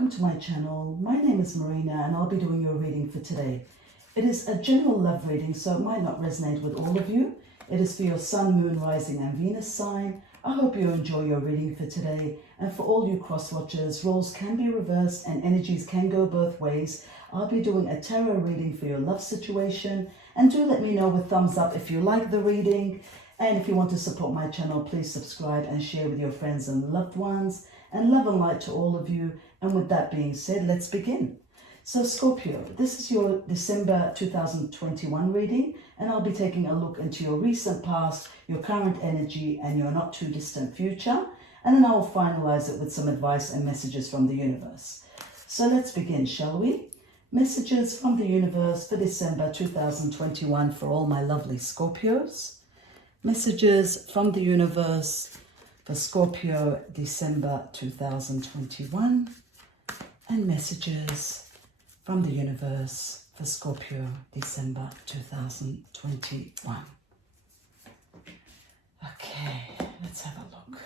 welcome to my channel. My name is Marina and I'll be doing your reading for today. It is a general love reading, so it might not resonate with all of you. It is for your Sun, Moon, Rising and Venus sign. I hope you enjoy your reading for today. And for all you cross watchers, roles can be reversed and energies can go both ways. I'll be doing a tarot reading for your love situation. And do let me know with thumbs up if you like the reading. And if you want to support my channel, please subscribe and share with your friends and loved ones. And love and light to all of you. And with that being said, let's begin. So Scorpio, this is your December 2021 reading, and I'll be taking a look into your recent past, your current energy, and your not too distant future. And then I will finalize it with some advice and messages from the universe. So let's begin, shall we? Messages from the universe for December 2021 for all my lovely Scorpios. Messages from the universe for Scorpio, December 2021. And messages from the universe for Scorpio, December 2021. Okay, let's have a look.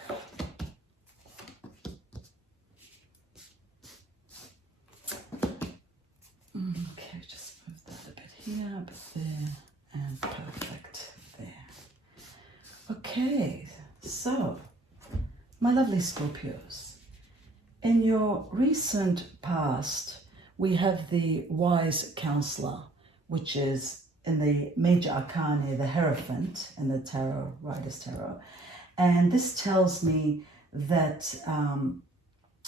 Okay, just move that a bit here, a bit there, and perfect there. Okay, so my lovely Scorpios, in your recent past, we have the wise counselor, which is in the major arcana, the Hierophant in the tarot, Rider's Tarot. And this tells me that,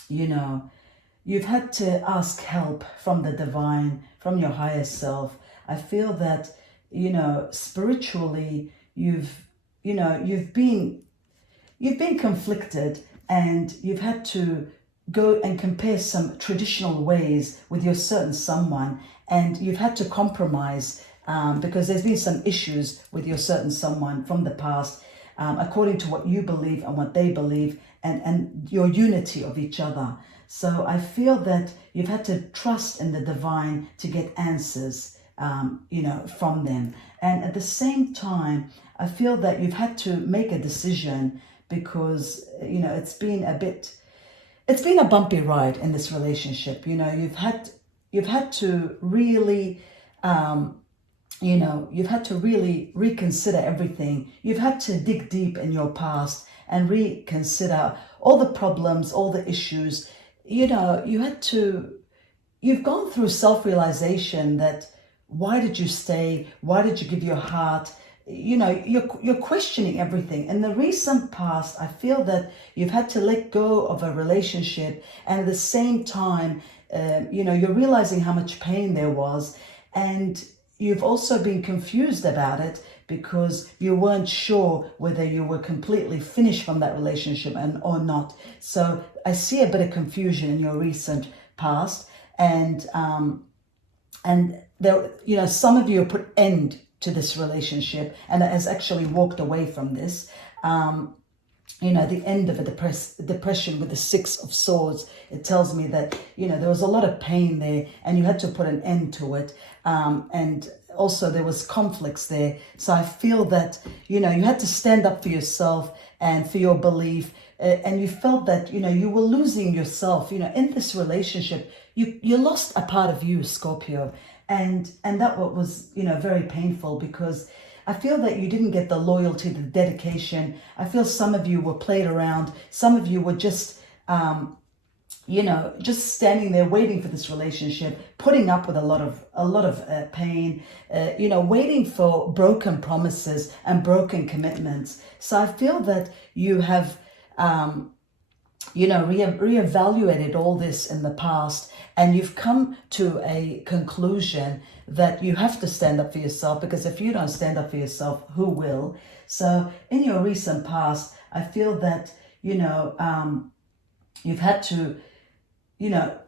you've had to ask help from the divine, from your higher self. I feel that, spiritually, you've been conflicted and you've had to go and compare some traditional ways with your certain someone, and you've had to compromise because there's been some issues with your certain someone from the past, according to what you believe and what they believe, and your unity of each other. So I feel that you've had to trust in the divine to get answers, from them. And at the same time, I feel that you've had to make a decision because, it's been a bumpy ride in this relationship. You've had to really, you've had to really reconsider everything. You've had to dig deep in your past and reconsider all the problems, all the issues. You've gone through self-realization that why did you stay? Why did you give your heart? You're questioning everything. In the recent past, I feel that you've had to let go of a relationship, and at the same time, you're realizing how much pain there was, and you've also been confused about it because you weren't sure whether you were completely finished from that relationship or not. So I see a bit of confusion in your recent past, and there, some of you have put end to this relationship and has actually walked away from this. The end of a depression with the Six of Swords, it tells me that, there was a lot of pain there and you had to put an end to it. And also there was conflicts there. So I feel that, you had to stand up for yourself and for your belief. And you felt that, you were losing yourself, in this relationship. You lost a part of you, Scorpio. And that was, very painful because I feel that you didn't get the loyalty, the dedication. I feel some of you were played around. Some of you were just, just standing there waiting for this relationship, putting up with a lot of pain, waiting for broken promises and broken commitments. So I feel that you have, reevaluated all this in the past, and you've come to a conclusion that you have to stand up for yourself, because if you don't stand up for yourself, who will? So in your recent past, I feel that, you've had to,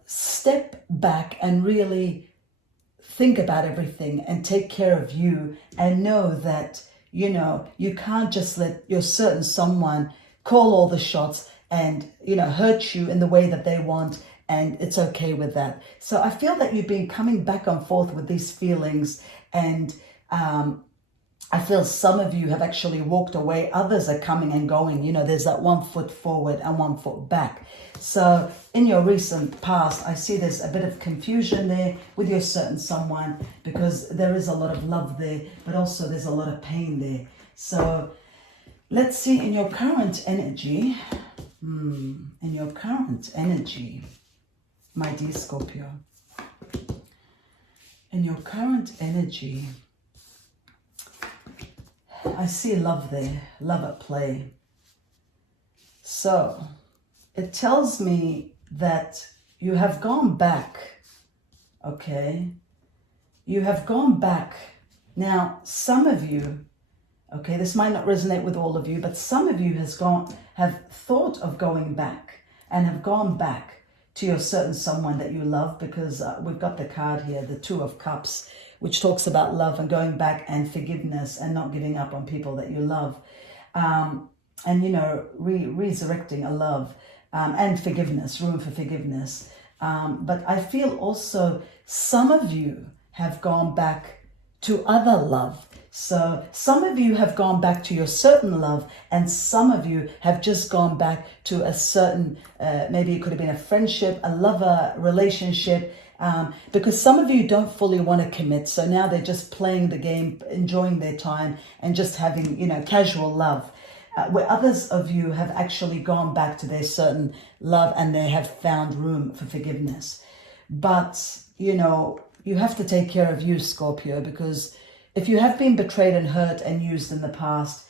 step back and really think about everything and take care of you, and know that, you can't just let your certain someone call all the shots and, hurt you in the way that they want, and it's okay with that. So I feel that you've been coming back and forth with these feelings, and I feel some of you have actually walked away. Others are coming and going. You know, there's that 1 foot forward and 1 foot back. So in your recent past, I see there's a bit of confusion there with your certain someone, because there is a lot of love there, but also there's a lot of pain there. So let's see in your current energy, in your current energy, my dear Scorpio, in your current energy, I see love there, love at play. So it tells me that you have gone back, okay? You have gone back. Now, some of you, okay, this might not resonate with all of you, but some of you have thought of going back and have gone back to your certain someone that you love, because we've got the card here, the 2 of Cups, which talks about love and going back and forgiveness and not giving up on people that you love. And, you know, resurrecting a love and forgiveness, room for forgiveness. But I feel also some of you have gone back to other love. So some of you have gone back to your certain love, and some of you have just gone back to a certain, maybe it could have been a friendship, a lover relationship, because some of you don't fully want to commit. So now they're just playing the game, enjoying their time and just having, you know, casual love. Where others of you have actually gone back to their certain love and they have found room for forgiveness. But, you know, you have to take care of you, Scorpio, because if you have been betrayed and hurt and used in the past,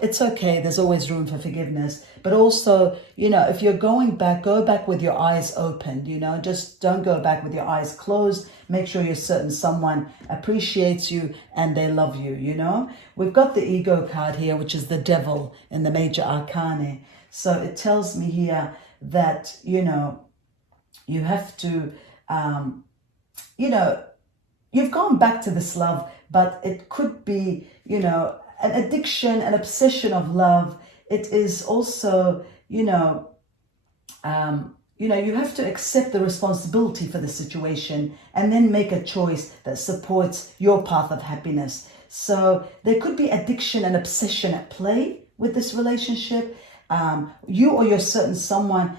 it's okay. There's always room for forgiveness. But also, you know, if you're going back, go back with your eyes open, you know, just don't go back with your eyes closed. Make sure you're certain someone appreciates you and they love you, you know. We've got the ego card here, which is the devil in the major arcana. So it tells me here that, you know, you have to, you know, you've gone back to this love, but it could be, you know, an addiction, an obsession of love. It is also, you know, you have to accept the responsibility for the situation and then make a choice that supports your path of happiness. So there could be addiction and obsession at play with this relationship. You or your certain someone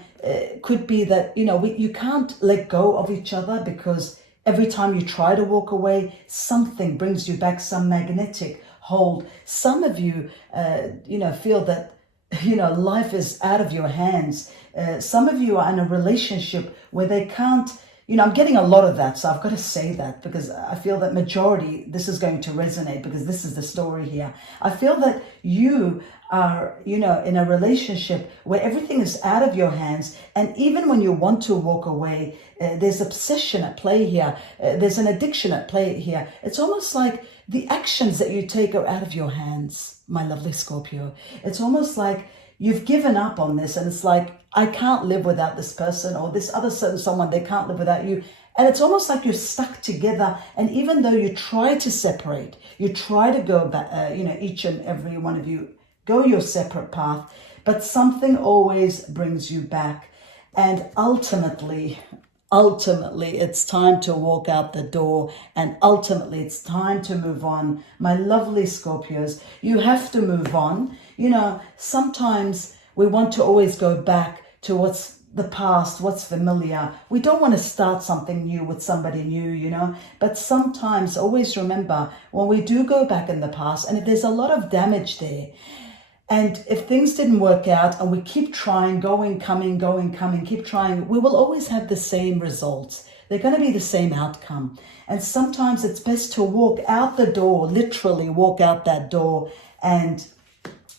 could be that, you know, you can't let go of each other, because every time you try to walk away, something brings you back, some magnetic hold. Some of you, you know, feel that, you know, life is out of your hands. Some of you are in a relationship where they can't, you know, I'm getting a lot of that. So I've got to say that because I feel that majority, this is going to resonate because this is the story here. I feel that you are, you know, in a relationship where everything is out of your hands. And even when you want to walk away, there's obsession at play here. There's an addiction at play here. It's almost like the actions that you take are out of your hands, my lovely Scorpio. It's almost like you've given up on this, and it's like, I can't live without this person, or this other certain someone, they can't live without you. And it's almost like you're stuck together. And even though you try to separate, you try to go back, you know, each and every one of you go your separate path, but something always brings you back. And ultimately, it's time to walk out the door, and ultimately it's time to move on. My lovely Scorpios, you have to move on. You know, sometimes we want to always go back to what's the past, what's familiar. We don't want to start something new with somebody new, you know, but sometimes always remember when we do go back in the past, and if there's a lot of damage there, and if things didn't work out and we keep trying, going, coming, keep trying, we will always have the same results. They're going to be the same outcome. And sometimes it's best to walk out the door, literally walk out that door, and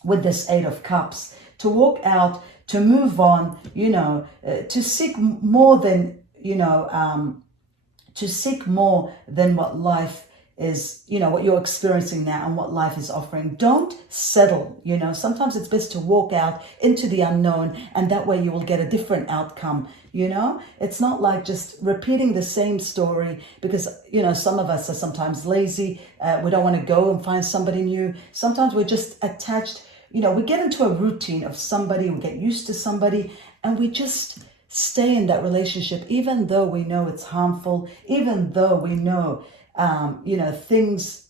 with this 8 of Cups, to walk out, to move on, you know, to seek more than, you know, to seek more than what life is, you know, what you're experiencing now and what life is offering. Don't settle, you know. Sometimes it's best to walk out into the unknown, and that way you will get a different outcome, you know. It's not like just repeating the same story, because, you know, some of us are sometimes lazy. We don't want to go and find somebody new. Sometimes we're just attached, you know, we get into a routine of somebody, we get used to somebody, and we just stay in that relationship, even though we know it's harmful, even though we know, you know, things,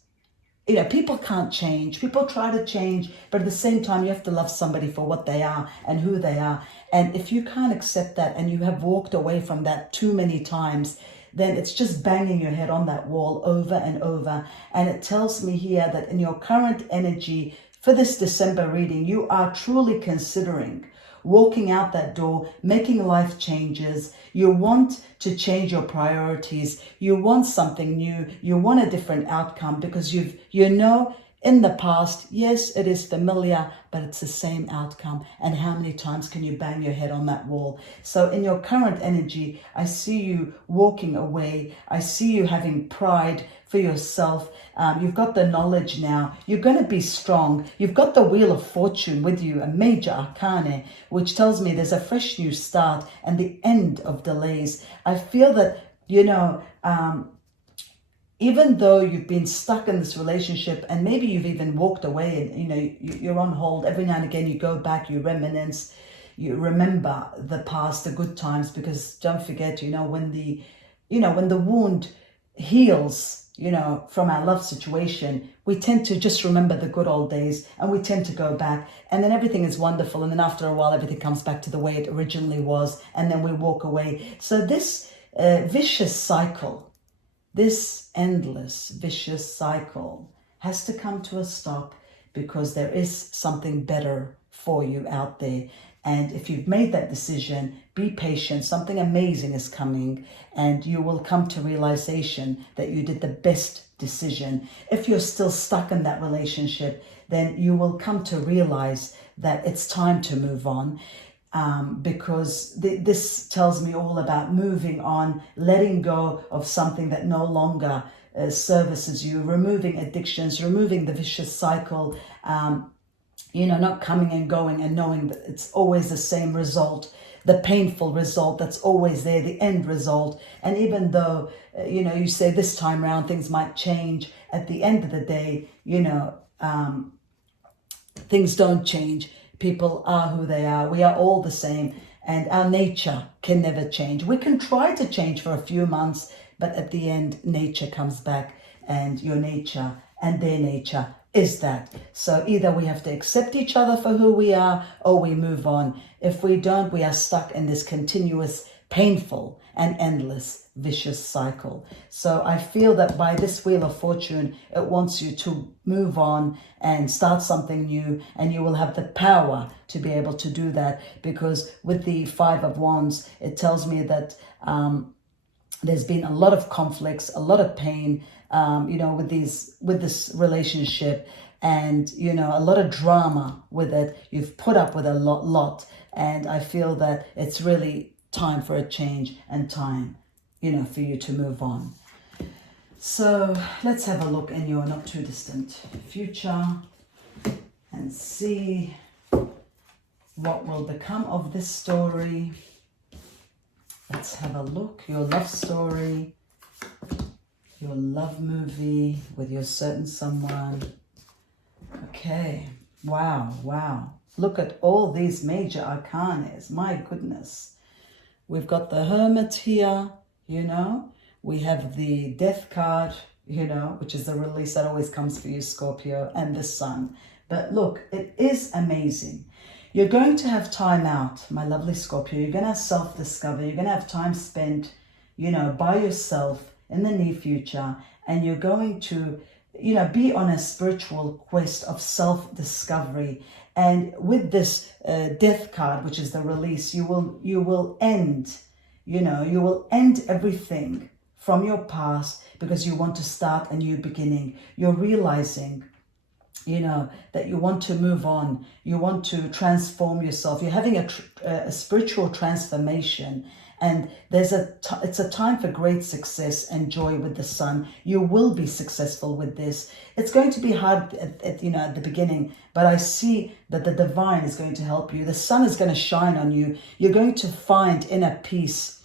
people can't change. People try to change, but at the same time, you have to love somebody for what they are and who they are. And if you can't accept that and you have walked away from that too many times, then it's just banging your head on that wall over and over. And it tells me here that in your current energy for this December reading, you are truly considering walking out that door, making life changes. You want to change your priorities. You want something new. You want a different outcome because in the past, yes, it is familiar, but it's the same outcome. And how many times can you bang your head on that wall? So in your current energy, I see you walking away. I see you having pride for yourself. You've got the knowledge now. You're going to be strong. You've got the Wheel of Fortune with you, a major arcana, which tells me there's a fresh new start and the end of delays. I feel that, even though you've been stuck in this relationship and maybe you've even walked away and, you're on hold, every now and again you go back, you reminisce, you remember the past, the good times, because don't forget, when the wound heals, from our love situation, we tend to just remember the good old days and we tend to go back and then everything is wonderful. And then after a while, everything comes back to the way it originally was. And then we walk away. So this vicious cycle, this endless vicious cycle has to come to a stop because there is something better for you out there. And if you've made that decision, be patient. Something amazing is coming and you will come to realization that you did the best decision. If you're still stuck in that relationship, then you will come to realize that it's time to move on. Because this tells me all about moving on, letting go of something that no longer services you, removing addictions, removing the vicious cycle, not coming and going and knowing that it's always the same result, the painful result that's always there, the end result. And even though, you say this time around things might change, at the end of the day, things don't change. People are who they are. We are all the same and our nature can never change. We can try to change for a few months, but at the end, nature comes back and your nature and their nature is that. So either we have to accept each other for who we are or we move on. If we don't, we are stuck in this continuous, painful and endless vicious cycle. So I feel that by this Wheel of Fortune, it wants you to move on and start something new, and you will have the power to be able to do that, because with the Five of Wands, it tells me that there's been a lot of conflicts, a lot of pain, with this relationship, and a lot of drama with it. You've put up with a lot, and I feel that it's really time for a change and time, for you to move on. So let's have a look in your not too distant future and see what will become of this story. Let's have a look. Your love story, your love movie with your certain someone. Okay. Wow. Look at all these major arcanas. My goodness. We've got the Hermit here, We have the Death card, which is the release that always comes for you, Scorpio, and the Sun. But look, it is amazing. You're going to have time out, my lovely Scorpio. You're going to have self-discovery. You're going to have time spent, by yourself in the near future. And you're going to, be on a spiritual quest of self-discovery. And with this Death card, which is the release, you will end, you will end everything from your past because you want to start a new beginning. You're realizing, that you want to move on. You want to transform yourself. You're having a spiritual transformation. And it's a time for great success and joy with the Sun. You will be successful with this. It's going to be hard at the beginning, but I see that the divine is going to help you. The Sun is going to shine on you. You're going to find inner peace,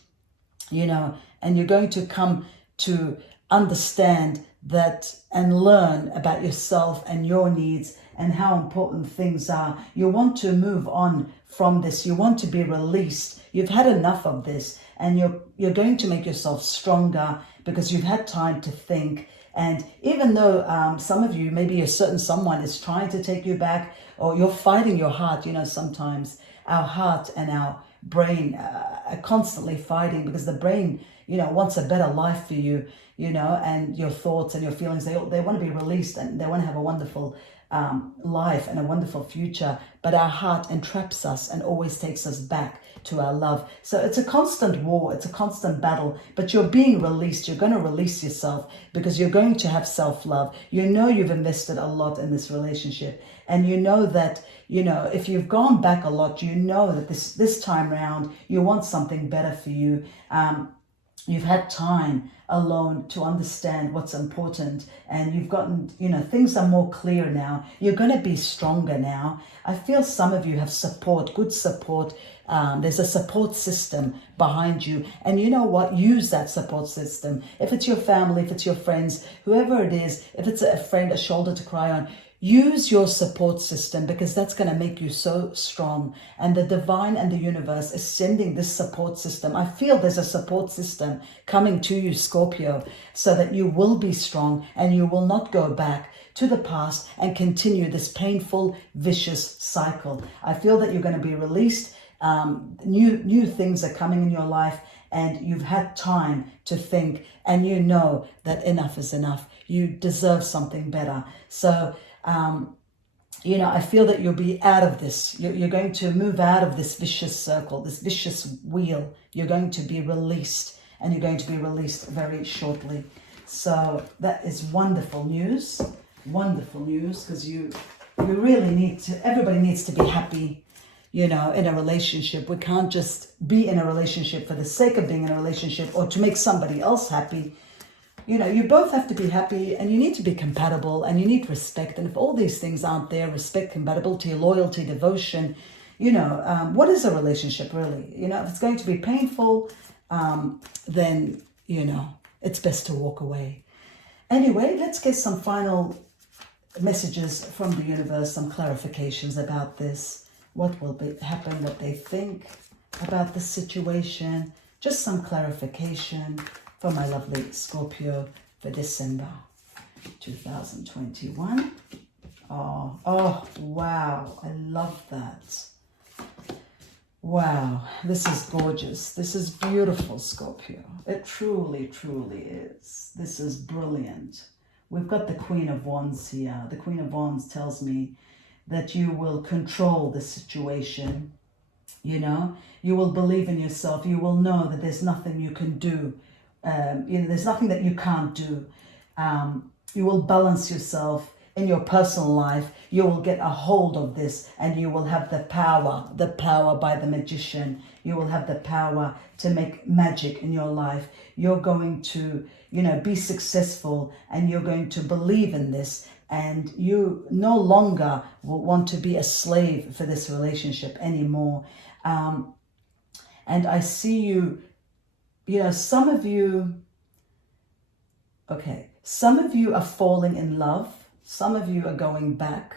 and you're going to come to understand that and learn about yourself and your needs and how important things are. You want to move on from this. You want to be released. You've had enough of this, and you're going to make yourself stronger because you've had time to think, And even though some of you, maybe a certain someone is trying to take you back, or you're fighting your heart, sometimes our heart and our brain are constantly fighting, because the brain, wants a better life for you, and your thoughts and your feelings, they want to be released, and they want to have a wonderful life and a wonderful future. But our heart entraps us and always takes us back to our love. So it's a constant war, it's a constant battle, but you're being released. You're going to release yourself, because you're going to have self-love. You've invested a lot in this relationship, and that if you've gone back a lot, that this time around you want something better for you. You've had time alone to understand what's important, and you've gotten, things are more clear now. You're going to be stronger now. I feel some of you have support, good support. There's a support system behind you, and you know what? Use that support system. If it's your family, if it's your friends, whoever it is, if it's a friend, a shoulder to cry on, use your support system, because that's going to make you so strong. And the divine and the universe is sending this support system. I feel there's a support system coming to you, Scorpio, so that you will be strong and you will not go back to the past and continue this painful, vicious cycle. I feel that you're going to be released. New things are coming in your life, and you've had time to think, and that enough is enough. You deserve something better. So, I feel that you'll be out of this. You're going to move out of this vicious circle, this vicious wheel. You're going to be released, and you're going to be released very shortly. So that is wonderful news, because you really everybody needs to be happy, in a relationship. We can't just be in a relationship for the sake of being in a relationship, or to make somebody else happy. You both have to be happy, and you need to be compatible, and you need respect. And if all these things aren't there, respect, compatibility, loyalty, devotion, what is a relationship really? If it's going to be painful, then, it's best to walk away. Anyway, let's get some final messages from the universe, some clarifications about this. What will happen, what they think about the situation, just some clarification for my lovely Scorpio for December 2021. Oh, wow, I love that. Wow, this is gorgeous. This is beautiful, Scorpio. It truly, truly is. This is brilliant. We've got the Queen of Wands here. The Queen of Wands tells me that you will control the situation. You will believe in yourself. You will know that there's nothing you can do. There's nothing that you can't do. You will balance yourself in your personal life. You will get a hold of this, and you will have the power by the magician. You will have the power to make magic in your life. You're going to, be successful, and you're going to believe in this, and you no longer will want to be a slave for this relationship anymore. And I see you, some of you are falling in love. Some of you are going back,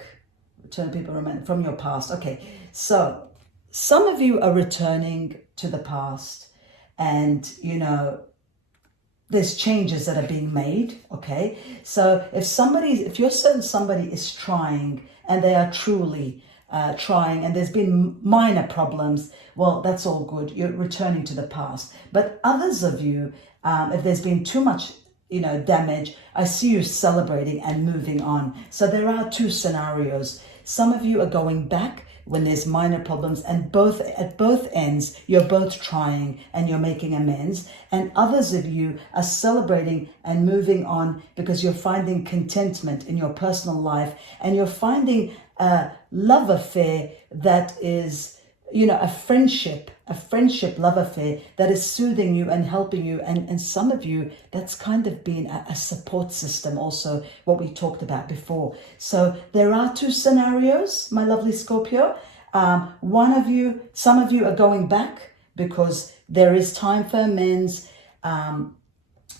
from your past. Okay, so some of you are returning to the past, and, there's changes that are being made, okay? So if you're certain somebody is trying, and they are truly trying, and there's been minor problems, well, that's all good. You're returning to the past. But others of you, if there's been too much, damage, I see you celebrating and moving on. So there are two scenarios. Some of you are going back when there's minor problems, and at both ends, you're both trying and you're making amends. And others of you are celebrating and moving on, because you're finding contentment in your personal life, and you're finding a love affair that is, a friendship love affair that is soothing you and helping you. And some of you, that's kind of been a support system also, what we talked about before. So there are two scenarios, my lovely Scorpio. Some of you are going back because there is time for amends.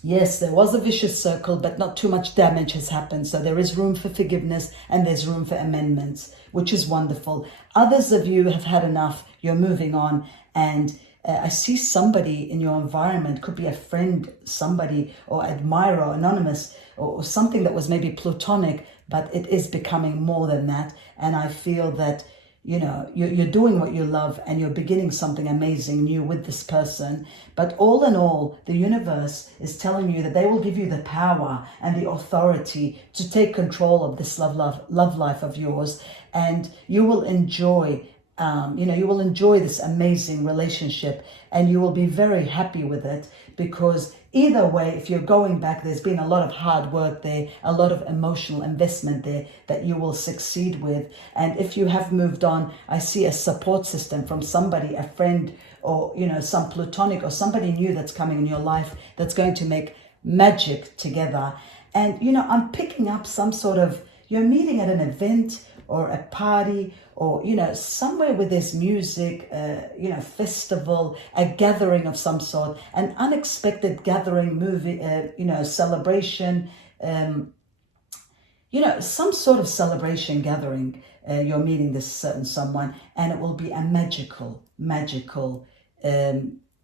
Yes, there was a vicious circle, but not too much damage has happened. So there is room for forgiveness, and there's room for amendments, which is wonderful. Others of you have had enough. You're moving on, and I see somebody in your environment, could be a friend, somebody, or admirer, anonymous, or something that was maybe platonic, but it is becoming more than that. And I feel that, you know, you're doing what you love and you're beginning something amazing new with this person. But all in all, the universe is telling you that they will give you the power and the authority to take control of this love life of yours. And you will enjoy, you will enjoy this amazing relationship and you will be very happy with it, because either way, if you're going back, there's been a lot of hard work there, a lot of emotional investment there that you will succeed with. And if you have moved on, I see a support system from somebody, a friend, or, you know, some platonic or somebody new that's coming in your life that's going to make magic together. And, you know, I'm picking up some sort of, you're meeting at an event or a party, or, you know, somewhere where there's music, festival, a gathering of some sort, an unexpected gathering, movie, celebration, some sort of celebration gathering. You're meeting this certain someone, and it will be a magical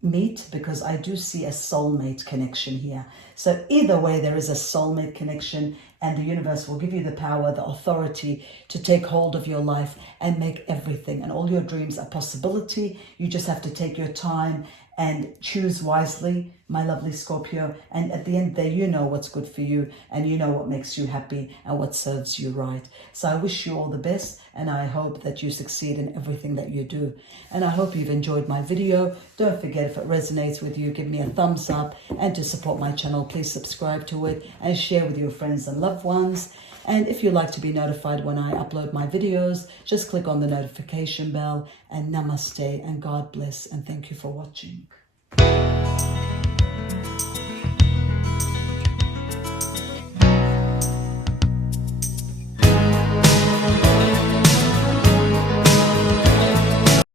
meet, because I do see a soulmate connection here. So either way, there is a soulmate connection, and the universe will give you the power, the authority to take hold of your life and make everything and all your dreams a possibility. You just have to take your time and choose wisely, my lovely Scorpio. And at the end of the day, you know what's good for you, and you know what makes you happy and what serves you right. So I wish you all the best, and I hope that you succeed in everything that you do. And I hope you've enjoyed my video. Don't forget, if it resonates with you, give me a thumbs up. And to support my channel, please subscribe to it and share with your friends and loved ones. And if you'd like to be notified when I upload my videos, just click on the notification bell. And namaste and God bless, and thank you for watching.